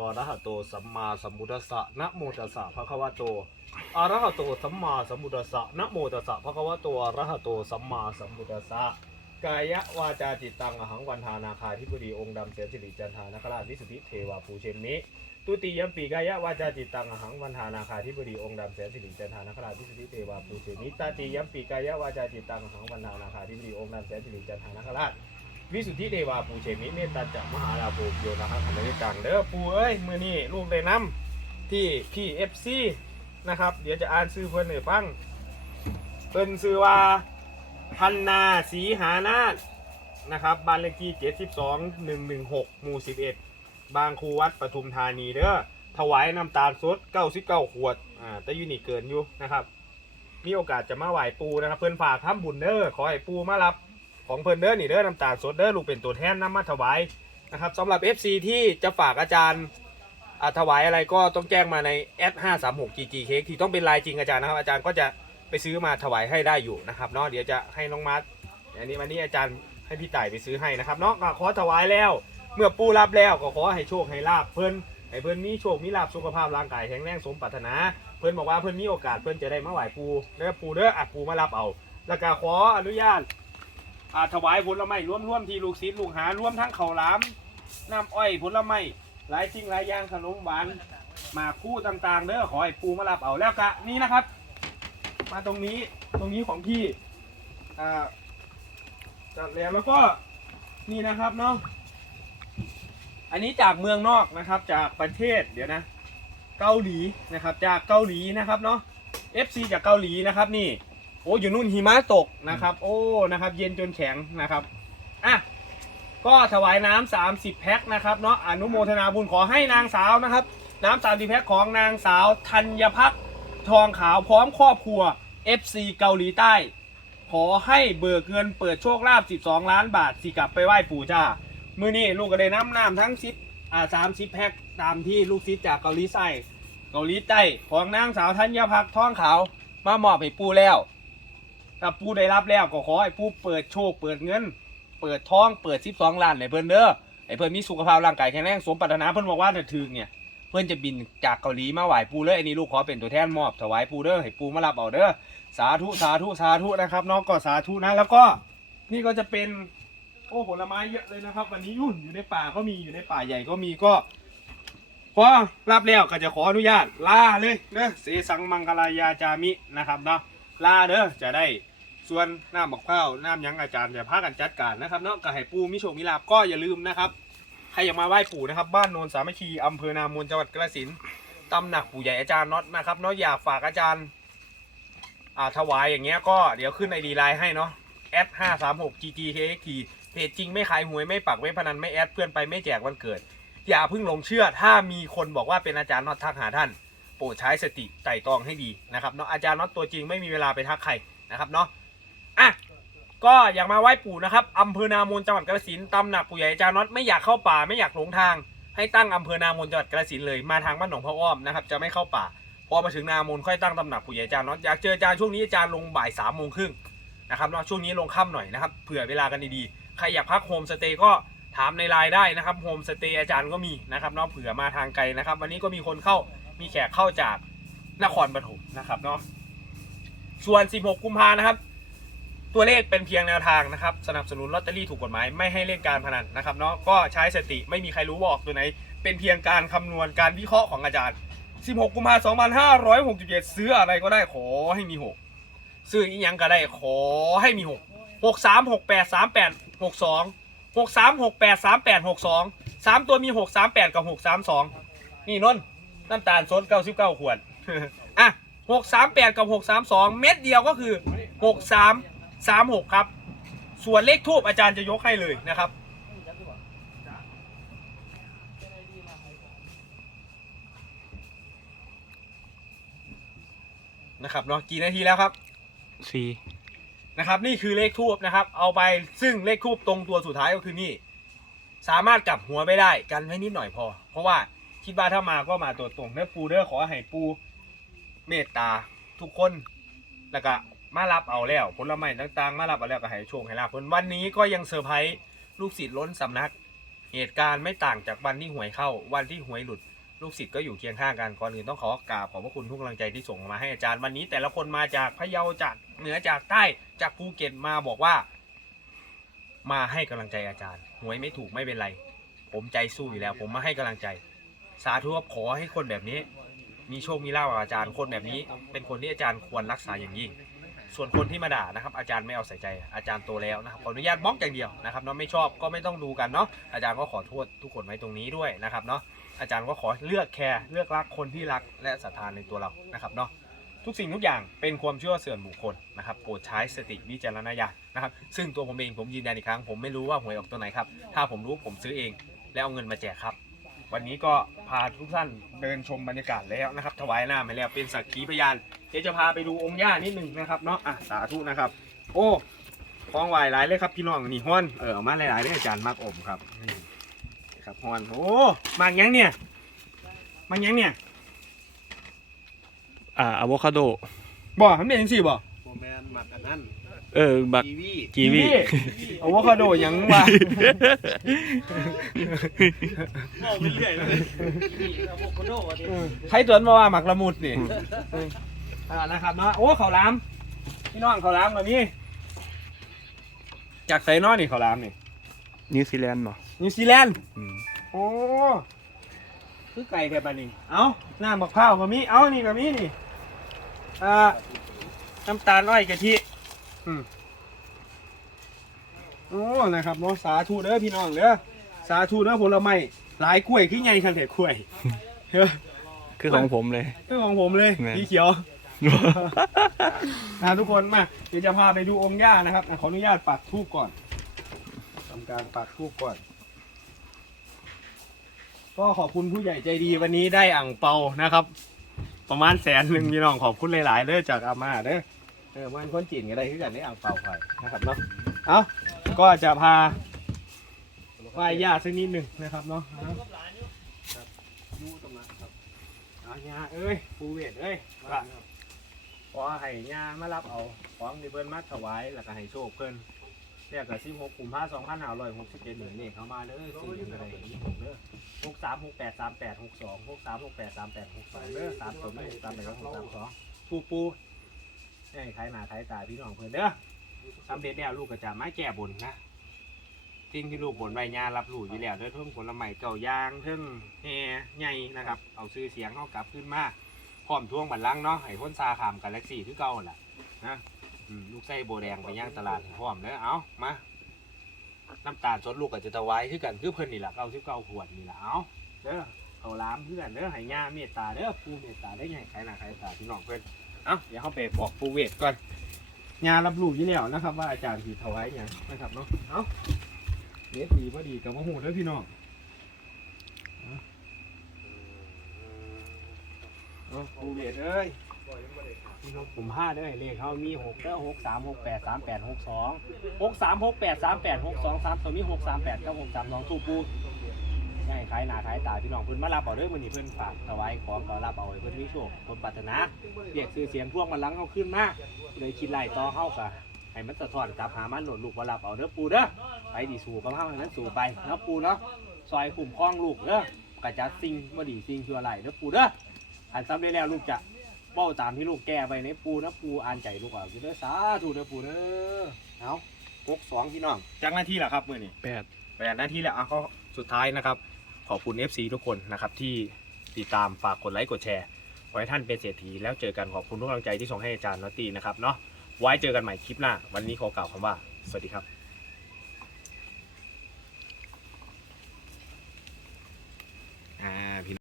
อระหะโตสัมมาสัมพุทธัสสะนะโมตัสสะภะคะวะโตอะระหะโตสัมมาสัมพุทธัสสะนะโมตัสสะภะคะวะโตอะระหะโตสัมมาสัมพุทธัสสะกายะวาจาจิตตังอหังวันทานาคาธิบดีองค์ดำเสียสิริจันทานคราชวิสุทธิเทวาภูเชมิตุติยมปีกายะวาจาจิตตังอหังวันทานาคาธิบดีองค์ดำเสียสิริจันทานคราชวิสุทธิเทวาภูเชมิตติยมปีกายะวาจาจิตตังอหังวันทานาคาธิบดีองค์ดำเสียสิริจันทานคราช วิสุทธิเทวาปูเชมิเมตตาจักมหาลาภูโยนะครับขณะนี้จังเด้อปูเอ้ยมือนี้ลูกได้นำที่พี่เอฟซีนะครับ เดี๋ยวจะอ่านซื้อเพิ่อนให้ฟังเพิ่นซื้อว่าพันนาสีหานาถนะครับบ้านเลขที่72 116หมู่11 บางครูวัดปทุมธานีเด้อถวายน้ำตาลสด99ขวดอ่าแต่ยูนี่เกินอยู่นะครับ มีโอกาสจะมาไหว้ปูนะครับ เพิ่นฝากทำบุญเด้อขอให้ปูมารับ ของเพิ่นเด้อนี่เด้อน้ำตาลสดเด้อลูกเป็นตัวแทนนำมาถวายนะครับสำหรับ FC ที่จะฝากอาจารย์อถวายอะไรก็ต้องแจ้งมาใน s 5 3 6 GG Cake ที่ต้องเป็นลายจริงอาจารย์นะครับอาจารย์ก็จะไปซื้อมาถวายให้ได้อยู่นะครับเนาะเดี๋ยวจะให้น้องมาร์ทอันนี้วันนี้อาจารย์ให้พี่ต่ายไปซื้อให้นะครับเนาะขอถวายแล้ว เมื่อปูรับแล้วก็ขอให้โชคให้ลาบเพิ่นให้เพิ่นมีโชคมีลาบสุขภาพร่างกายแข็งแรงสมปรารถนา เพิ่นบอกว่าเพิ่นมีโอกาสเพิ่นจะได้มาไหว้ปูเด้อปูเด้ออะปูมารับเอา แล้วก็ขออนุญาต อาถวายผลไม้ร่วมร่วมที่ลูกศิษย์ลูกหารวมทั้งข้าวหลามน้ำอ้อยผลไม้หลายสิ่งหลายอย่างขนมหวานหมากคู่ต่างๆเด้อขอให้ปูมารับเอาแล้วกะนี่นะครับ มาตรงนี้ตรงนี้ของพี่อ่าจัดแล้วแล้วก็นี่นะครับเนาะอันนี้จากเมืองนอกนะครับจากประเทศเดี๋ยวนะเกาหลีนะครับจากเกาหลีนะครับเนาะ FC จากเกาหลีนะครับนี่ โอ้อยู่นู่นหิมะตกนะครับ โอ้นะครับ เย็นจนแข็งนะครับอะก็ถวายน้ำ30 แพ็คนะครับเนาะอนุโมทนาบุญขอให้นางสาวนะครับ น้ำ30 แพ็คของนางสาวธัญพักทองขาวพร้อมครอบครัว FC เกาหลีใต้ ขอให้เบิกเงินเปิดโชคลาภ12 ล้านบาทสิกลับไปไหว้ปู่จ้ามือนี้ลูกก็ได้น้ำน้ำทั้งสิบอ่าสามสิบแพ็คตามที่ลูกศิษย์จากเกาหลีใต้เกาหลีใต้ของนางสาวธัญพักทองขาวมามอบให้ปู่แล้ว ถ้าผู้ได้รับแล้วก็ขอให้ผู้เปิดโชคเปิดเงิน เปิดท้องเปิดสิบสองล้านให้เพิ่นเด้อให้เพิ่นมีสุขภาพร่างกายแข็งแรงสมปรารถนาเพิ่นบอกว่าถ้าถึงเนี่ยเพิ่อนจะบินจากเกาหลีมาไหว้ปูเลยอันนี้ลูกขอเป็นตัวแทนมอบถวายปูเด้อให้ปูมารับเอาเด้อสาธุสาธุสาธุนะครับน้องก็สาธุนะแล้วก็นี่ก็จะเป็นโอ้ผลไม้เยอะเลยนะครับ วันนี้ยุ่นอยู่ในป่าก็มีอยู่ในป่าใหญ่ก็มีก็พอรับแล้วก็จะขออนุญาตลาเลยเด้อเสสังมังกลายาจามินะครับเนาะ ลาเด้อจะได้ส่วนน้ำบอกข้าวน้ำยังอาจารย์จะพากันจัดการนะครับเนาะก็ให้ปูมิโชคมิลาบก็อย่าลืมนะครับใครอยากมาไหว้ปู่นะครับ บ้านโนนสามัคคีอำเภอนามนจังหวัดกระสินตำหนักปู่ใหญ่อาจารย์น็อตนะครับเนาะอยากฝากอาจารย์อ่าถวายอย่างเงี้ยก็เดี๋ยวขึ้นไอดีไลน์ให้เนาะแอดห้าสามหก ggkxt เพจจริงไม่ขายหวยไม่ปักไม่พนันไม่แอดเพื่อนไปไม่แจกวันเกิด อย่าเพิ่งหลงเชื่อถ้ามีคนบอกว่าเป็นอาจารย์น็อตทักหาท่าน โปรดใช้สติไต่ตองให้ดีนะครับเนาะอาจารย์น็อตตัวจริงไม่มีเวลาไปทักใครนะครับเนาะอะก็อยากมาไหว้ปู่นะครับอำเภอนามนจังหวัดกาฬสินธุ์ตำหนักปู่ใหญ่อาจารย์น็อตไม่อยากเข้าป่าไม่อยากหลงทาง ให้ตั้งอำเภอนามนจังหวัดกาฬสินเลยมาทางบ้านหนองพระอ้อมนะครับจะไม่เข้าป่า พอมาถึงนามนค่อยตั้งตำหนักปู่ใหญ่อาจารย์น็อตอยากเจออาจารย์ช่วงนี้อาจารย์ลงบ่ายสามโมงครึ่งนะครับเนาะช่วงนี้ลงค่ำหน่อยนะครับเผื่อเวลากันดีๆใครอยากพักโฮมสเตย์ก็ถามในไลน์ได้นะครับโฮมสเตย์อาจารย์ก็มีนะครับเนาะเผื่อมาทางไกลนะครับ วันนี้ก็มีคนเข้า มีแขกเข้าจากนครปฐมนะครับเนาะส่วน 16 กุมภานะครับ ตัวเลขเป็นเพียงแนวทางนะครับ สนับสนุนลอตเตอรี่ถูกกฎหมายไม่ให้เล่นการพนันนะครับเนาะก็ใช้สติไม่มีใครรู้ว่าอกตัวไหน เป็นเพียงการคำนวณการวิเคราะห์ของอาจารย์ 16 กุมภาพันธ์2567 ซื้ออะไรก็ได้ขอให้มี 6 ซื้ออีกยังก็ได้ขอให้มี 6 6 3 6 8 3 8 6 2 6 3 6 8 3 8 6 2 3 ตัวมี 6 3 8 กับ 6 3 2 นี่นนท์ น้ำตาลโซน99ขวด อะ 6 3 8 กับ 6 3 2 เม็ดเดียวก็คือ 6 3 3 6 ครับ ส่วนเลขทูบอาจารย์จะยกให้เลยนะครับนะครับเนาะกี่นาทีแล้วครับสี่นะครับนี่คือเลขทูบนะครับ เอาไปซึ่งเลขทูบตรงตัวสุดท้ายก็คือนี่ สามารถกลับหัวไม่ได้กันไว้นิดหน่อยพอ เพราะว่า คิดว่าถ้ามาก็มาตัวตรงเนื้อปูเด้อขอให้ปูเมตตาทุกคนแล้วก็มารับเอาแล้วผลไม้ต่างๆ มารับเอาแล้วก็ให้โชคให้ลาภเพิ่นวันนี้ก็ยังเซอร์ไพรส์ลูกศิษย์ล้นสำนัก เหตุการณ์ไม่ต่างจากวันที่หวยเข้า วันที่หวยหลุด ลูกศิษย์ก็อยู่เคียงข้างกันก่อนอื่นต้องขอกราบขอบพระคุณทุกกำลังใจที่ส่งมาให้อาจารย์วันนี้ แต่ละคนมาจากพะเยาจากเหนือจากใต้จากภูเก็ตมาบอกว่า มาให้กำลังใจอาจารย์หวยไม่ถูกไม่เป็นไร ผมใจสู้อยู่แล้ว ผมมาให้กำลังใจ สาธุขอให้คนแบบนี้ มีโชคมีลาภกับอาจารย์คนแบบนี้ เป็นคนที่อาจารย์ควรรักษาอย่างยิ่ง ส่วนคนที่มาด่านะครับ อาจารย์ไม่เอาใส่ใจอาจารย์โตแล้วนะครับขออนุญาตบล็อกอย่างเดียวนะครับเนาะไม่ชอบก็ไม่ต้องดูกันเนาะอาจารย์ก็ขอโทษทุกคนไว้ตรงนี้ด้วยนะครับเนาะอาจารย์ก็ขอเลือกแคร์เลือกรักคนที่รักและศรัทธาในตัวเรานะครับเนาะทุกสิ่งทุกอย่างเป็นความเชื่อส่วนบุคคลนะครับโปรดใช้สติวิจารณญาณนะครับ ซึ่งตัวผมเองผมยืนยันอีกครั้ง ผมไม่รู้ว่าหวยออกตัวไหนครับ ถ้าผมรู้ผมซื้อเอง แล้วเอาเงินมาแจกครับ วันนี้ก็พาทุกท่านเดินชมบรรยากาศแล้วนะครับ ถวายหน้าไปแล้วเป็นสักขีพยาน เดี๋ยวจะพาไปดูองค์ย่านิดหนึ่งนะครับเนาะอะสาธุนะครับ โอ้ของไหวหลายเลยครับพี่น้องนี่ฮ้อนเออเอามาหลายๆเลยอาจารย์มากอมครับนี่ครับฮ้อนโอ้มากยังเนี่ยมากยังเนี่ยอ่าอะโวคาโดบ่ทำเป็นยังสี่บ่โมแมนหมักอันนั้น เออบักกีวีกีวีอะโวคาโดยังวะมองไปเรื่อยเลยอะโวคาโดอะดิใครตัวนมาว่าหมักละมุดนี่อ่านะครับเนาะโอ้ข้าวหลามพี่น้องข้าวหลามแบบนี้จากไซนอนี่ข้าวหลามนี่นิวซีแลนด์เนาะนิวซีแลนด์อืมโอ้คือไก่แค่ปานนี้เอาหน้าบักพร้าวก็มีเอานี่ก็มีนี่อ่าน้ำตาลอ้อยกะทิ อืมโอ้นะครับเนาะสาธุเด้อพี่น้องเด้อสาธุเด้อผลไม้หลายกล้วยขี้ใหญ่ขันแต่กล้วยเฮ้ยคือของผมเลยคือของผมเลยแม่น สีเขียว นะทุกคนมาเดี๋ยวจะพาไปดูองค์ย่านะครับอะขออนุญาตปักทูบก่อนทำการปักทูบก่อน ก็ขอบคุณผู้ใหญ่ใจดีวันนี้ได้อ่างเปานะครับ ประมาณแสนหนึ่งพี่น้องขอบคุณหลายๆเด้อจากอาม่าเด้อ เออมันคนจีนก็ได้คือกันได้อ่างเป่าไปนะครับเนาะเอาก็จะพาไหว้ย่าสักนิดหนึ่งนะครับเนาะครับยูตรงนั้นครับอาย่าเอ้ยปูเวทเอ้ยขอให้ย่ามารับเอาของที่เพิ่นมาถวายแล้วก็ให้โชคเพิ่นเรียกกับสิบหกกุมภาสองพันห้าร้อยหกสิบเจ็ดหนึ่งนี่เข้ามาเด้อสี่ก็ได้ยี่หกเด้อหกสามหกแปดสามแปดหกสองหกสามหกแปดสามแปดหกสองเด้อสามตัวไม่สามแปดหกสามสองปูปู ให้ขายหน้าขายตาพี่น้องเพื่อนเด้อสำเร็จแล้วลูกก็จะไม้แก้บนนะสิ่งที่ลูกบนใบหญ้ารับรู้อยู่แล้วเด้อเพิ่งผลไม้เก่ายางเพิ่งแห่ใหญ่นะครับ เอาซื้อเสียงเข้ากลับขึ้นมาพร้อมท่วงบันลังก์เนาะให้พ้นซาขามกาแล็กซี่คือเก่าแหละนะอืมลูกไส้โบแดงไปย่างตลาดให้พร้อมเด้อเอามาน้ำตาลสดลูกกับจะตะไว้คือกันคือเพิ่นนี่แหละเก้าสิบเก้าขวดนี่แหละเอาเด้อเอาล้ามคือนเด้อให้ย่าเมตตาเด้อปูเมตตาได้ไงใครหน้าใครตาพี่น้องเพิ่น เอาเดี๋ยวเขาไปบอกปูเวทก่อนย่ารับรู้อยู่แล้วนะครับ ว่าอาจารย์สีถวายอย่างนะครับเนาะเอาเด็ดดีพอดีกับมะฮูด้อพี่น้องเอาเอาปูเวทเอ้ยพี่น้องผมห้าด้อเลขเขามีหกเด้อหกสามหกแปดสามแปดหกสองหกสามหกแปดสามแปดหกสองสามตัวมีหกสามแปดกับหกสามสองตู้ปู ใช่ขายหน้าขายตาพี่น้องเพิ่นมารับเอาเด้อมื้อนี้เพิ่นฝากถวายของขอรับเอาให้เพิ่นมีโชคคนปรารถนาเรียกชื่อเสียงพวกมันหลังเฮาขึ้นมาเลยคิดไล่ต่อเฮาก็ให้มันสะท้อนกลับหามันโหลดลูกบ่รับเอาเด้อปูเด้อไปดีสู่กับเฮาให้มันสู่ไปเนาะปูเนาะซอยคุ้มครองลูกเด้อกระจัดสิ่งบ่ดีสิ่งชั่วร้ายเด้อปูเด้ออันสำเร็จแล้วลูกจะเป้าตามที่ลูกแก้ไว้ในปูนะปูอ่านใจลูกเอาอยู่เด้อสาธุเด้อปูเด้อเอาหกสองพี่น้องจากหน้าที่แหละครับมือนี้แปดแปดหน้าที่แล้วอะก็สุดท้ายนะครับ ขอบคุณ FC ทุกคนนะครับที่ติดตามฝากกดไลค์กดแชร์ขอให้ท่านเป็นเศรษฐีแล้วเจอกันขอบคุณทุกกำลังใจที่ส่งให้อาจารย์นอตตี้นะครับเนาะไว้เจอกันใหม่คลิปหน้า วันนี้ขอกล่าวคำว่า สวัสดีครับ